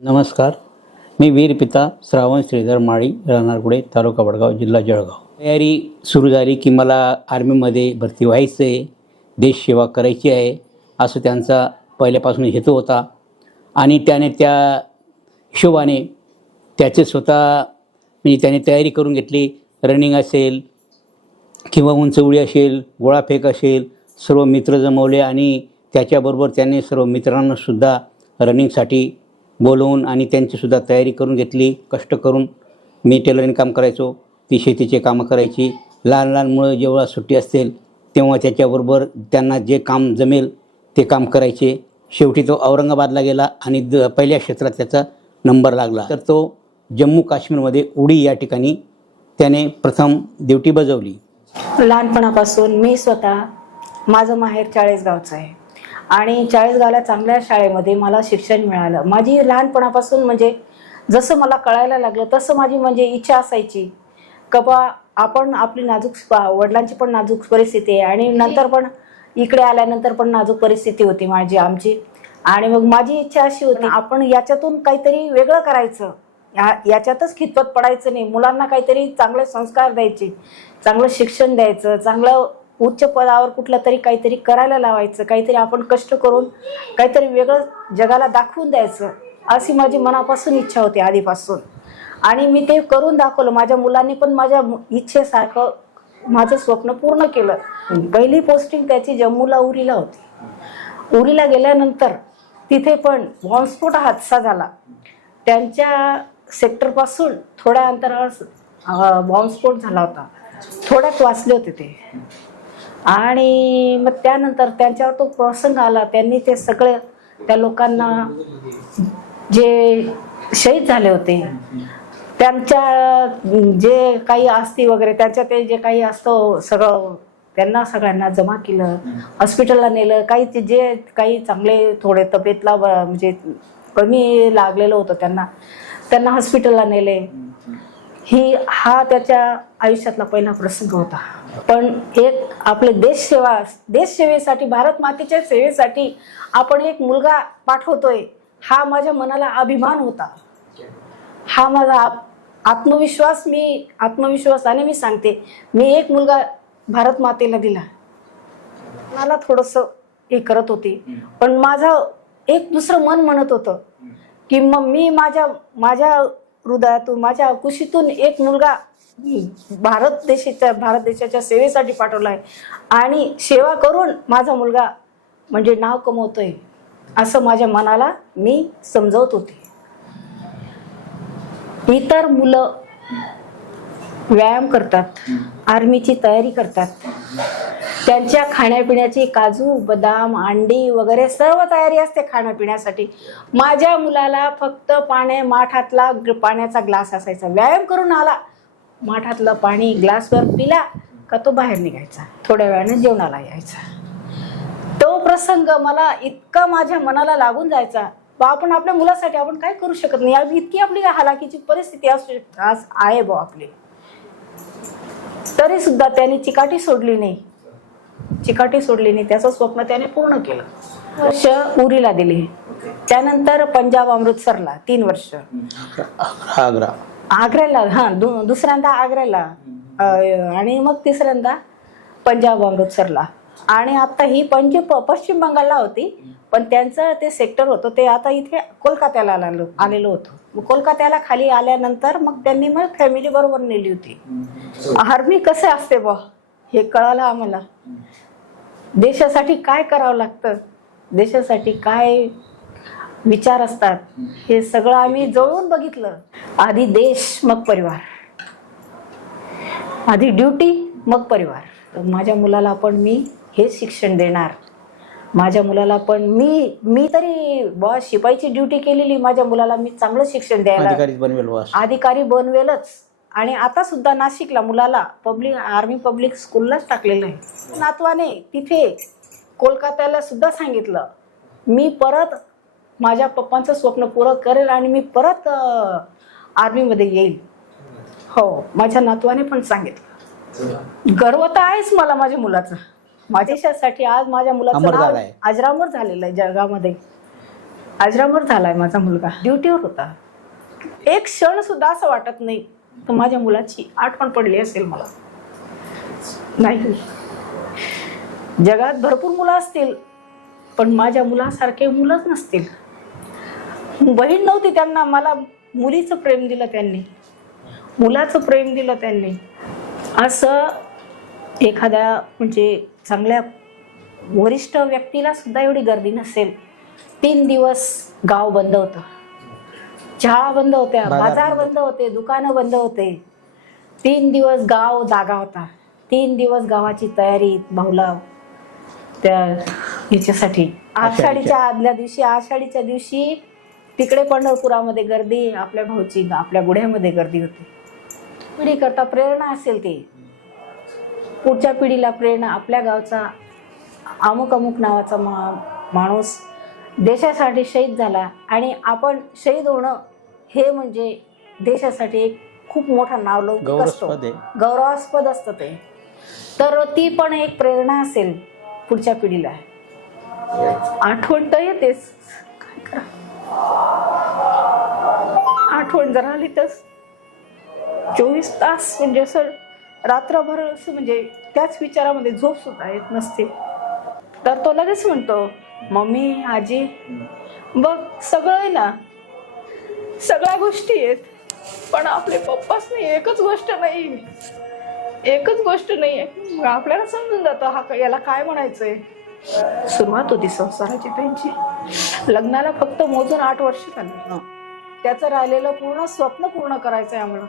नमस्कार. मी वीर पिता श्रावण श्रीधर माळी राहणारगुडे तालुका वडगाव जिल्हा जळगाव. तयारी सुरू झाली की मला आर्मीमध्ये भरती व्हायचं आहे देशसेवा करायची आहे असं त्यांचा पहिल्यापासून हेतू होता. आणि त्याने त्या हिशोबाने त्याचे स्वतः म्हणजे त्याने तयारी करून घेतली. रनिंग असेल किंवा उंच उडी असेल गोळाफेक असेल सर्व मित्र जमवले आणि त्याच्याबरोबर त्याने सर्व मित्रांनासुद्धा रनिंगसाठी बोलवून आणि त्यांचीसुद्धा तयारी करून घेतली कष्ट करून मी टेलरिंग काम करायचो ती शेतीचे कामं करायची. लहान लहान मुलं जेव्हा सुट्टी असेल तेव्हा त्याच्याबरोबर त्यांना जे काम जमेल ते काम करायचे. शेवटी तो औरंगाबादला गेला आणि द पहिल्या क्षेत्रात त्याचा नंबर लागला. तर तो जम्मू काश्मीरमध्ये उडी या ठिकाणी त्याने प्रथम ड्युटी बजावली. लहानपणापासून मी स्वतः माझं माहेर चाळीसगावचं आहे. आणि चाळीसगावला चांगल्या शाळेमध्ये मला शिक्षण मिळालं. माझी लहानपणापासून म्हणजे जसं मला कळायला लागलं तसं माझी म्हणजे इच्छा असायची. का बा आपण आपली नाजूक वडिलांची पण नाजूक परिस्थिती आहे आणि नंतर पण इकडे आल्यानंतर पण नाजूक परिस्थिती होती माझी आमची. आणि मग माझी इच्छा अशी होती आपण याच्यातून काहीतरी वेगळं करायचं. याच्यातच खितपत पडायचं नाही. मुलांना काहीतरी चांगले संस्कार द्यायचे चांगलं शिक्षण द्यायचं चांगलं उच्च पदावर कुठलं तरी काहीतरी करायला लावायचं काहीतरी आपण कष्ट करून काहीतरी वेगळं जगाला दाखवून द्यायचं अशी माझी मनापासून इच्छा होती आधीपासून. आणि मी ते करून दाखवलं. माझ्या मुलांनी पण माझ्या इच्छेसारखं माझं स्वप्न पूर्ण केलं. पहिली पोस्टिंग त्याची जम्मूला उरीला होती. उरीला गेल्यानंतर तिथे पण बॉम्बस्फोट हादसा झाला. त्यांच्या सेक्टरपासून थोड्या अंतरावर बॉम्बस्फोट झाला होता. थोड्यात वाचले होते ते. आणि मग त्यानंतर त्यांच्यावर तो प्रसंग आला. त्यांनी ते सगळं त्या लोकांना जे शहीद झाले होते त्यांच्या जे काही असती वगैरे त्यांच्या ते जे काही असतं सगळं त्यांना सगळ्यांना जमा केलं हॉस्पिटलला नेलं. काही ते जे काही चांगले थोडे तब्येतला म्हणजे कमी लागलेलं होतं त्यांना त्यांना हॉस्पिटलला नेले. ही हा त्याच्या आयुष्यातला पहिला प्रसंग होता. पण एक आपले देशसेवा देशसेवेसाठी भारत मातेच्या सेवेसाठी आपण एक मुलगा पाठवतोय हा माझ्या मनाला अभिमान होता. हा माझा आत्मविश्वास मी आत्मविश्वासाने मी सांगते. मी एक मुलगा भारत मातेला दिला. मला थोडस हे करत होती. पण माझं एक दुसरं मन म्हणत होतं की मग मी माझ्या माझ्या हृदयातून माझ्या कुशीतून एक मुलगा भारत देशाच्या भारत देशाच्या सेवेसाठी पाठवला आहे. आणि सेवा करून माझा मुलगा म्हणजे नाव कमवतोय असं माझ्या मनाला मी समजवत होते. इतर मुलं व्यायाम करतात आर्मीची तयारी करतात. त्यांच्या खाण्यापिण्याची काजू बदाम अंडी वगैरे सर्व तयारी असते खाण्यापिण्यासाठी. माझ्या मुलाला फक्त पाण्या माठातला पाण्याचा ग्लास असायचा. व्यायाम करून आला. माठातलं पाणी ग्लासवर पिला का तो बाहेर निघायचा. थोड्या वेळाने जेवणाला यायचा. तो प्रसंग मला इतका माझ्या मनाला लागून जायचा. बा आपण आपल्या मुलासाठी आपण काय करू शकत नाही? इतकी आपली हालाकीची परिस्थिती असू शकते. आज आहे बा आपली. तरी सुद्धा त्याने चिकाटी सोडली नाही. चिकाटी सोडली नाही त्याचं स्वप्न त्याने पूर्ण केलं. वर्ष उरीला दिले. त्यानंतर पंजाब अमृतसरला तीन वर्ष. आग्रा. आग्र्याला हा दु- दुसऱ्यांदा आग्र्याला आणि मग तिसऱ्यांदा पंजाब अमृतसरला आणि आता ही पंजाब पश्चिम बंगालला होती पण त्यांचं ते सेक्टर होतं ते आता इथे कोलकात्याला आलेलं आलेलं होतं. मग कोलकात्याला खाली आल्यानंतर मग त्यांनी मग फॅमिली बरोबर नेली होती. आर्मी कसं असते बा हे कळालं आम्हाला. देशासाठी काय करावं लागतं? देशासाठी काय विचार असतात? हे सगळं आम्ही जवळून बघितलं. आधी देश मग परिवार. आधी ड्युटी मग परिवार. माझ्या मुलाला पण मी हेच शिक्षण देणार. माझ्या मुलाला पण मी मी तरी बा शिपाईची ड्युटी केलेली. माझ्या मुलाला मी चांगलं शिक्षण द्यायला अधिकारी बनवेलच. आणि आता सुद्धा नाशिकला मुलाला पब्लिक आर्मी पब्लिक स्कूललाच टाकलेलं आहे. नातवाने तिथे कोलकात्याला सुद्धा सांगितलं मी परत माझ्या पप्पांचं स्वप्न पुरं करेल आणि मी परत आर्मीमध्ये येईल. हो माझ्या नातवाने पण सांगितलं. गर्व तर आहेच मला माझ्या मुलाचा. माझ्या देशासाठी आज माझ्या मुलाचं नाव झालेलं आहे जगामध्ये अजरामर झालाय माझा मुलगा. ड्युटीवर होता. एक क्षण सुद्धा असं वाटत नाही. तर माझ्या मुलाची आठवण पडली असेल मला. नाही. जगात भरपूर मुलं असतील पण माझ्या मुलासारखे मुलंच नसतील. बहीण नव्हती त्यांना मला मुलीचं प्रेम दिलं त्यांनी. मुलाचं प्रेम दिलं त्यांनी. असं एखाद्या म्हणजे चांगल्या वरिष्ठ व्यक्तीला सुद्धा एवढी गर्दी नसेल. तीन दिवस गाव बंद होतं. चहा बंद होत्या बाजार बाजार बंद. होते दुकानं बंद होते. तीन दिवस गाव जागा होता. तीन दिवस गावाची तयारी भाऊला त्या याच्यासाठी आषाढीच्या आदल्या दिवशी आषाढीच्या दिवशी तिकडे पंढरपुरामध्ये गर्दी आपल्या भाऊची आपल्या गुढ्यामध्ये गर्दी होती. पिढी करता प्रेरणा असेल ती. पुढच्या पिढीला प्रेरणा आपल्या गावचा अमुक अमुक नावाचा मा माणूस देशासाठी शहीद झाला आणि आपण शहीद होणं हे म्हणजे देशासाठी एक खूप मोठा नावलौकिक असतो. गौरवास्पद असतं ते. तर ती पण एक प्रेरणा असेल पुढच्या पिढीला. आठवण तर येतेच. काय करा? आठवण जर आली तर चोवीस तास म्हणजे असं रात्रभर असं म्हणजे त्याच विचारामध्ये झोप सुद्धा येत नसते. तर तो लगेच म्हणतो मम्मी आजी बघ सगळं आहे ना सगळ्या गोष्टी आहेत. पण आपले पप्पाच नाही एकच गोष्ट नाही एकच गोष्ट नाही आहे. मग आपल्याला समजून जातं हा याला काय म्हणायचंय. सुरुवात होती संसाराची त्यांची. लग्नाला फक्त मोजून आठ वर्ष झाली. त्याचं राहिलेलं पूर्ण स्वप्न पूर्ण करायचंय आम्हाला.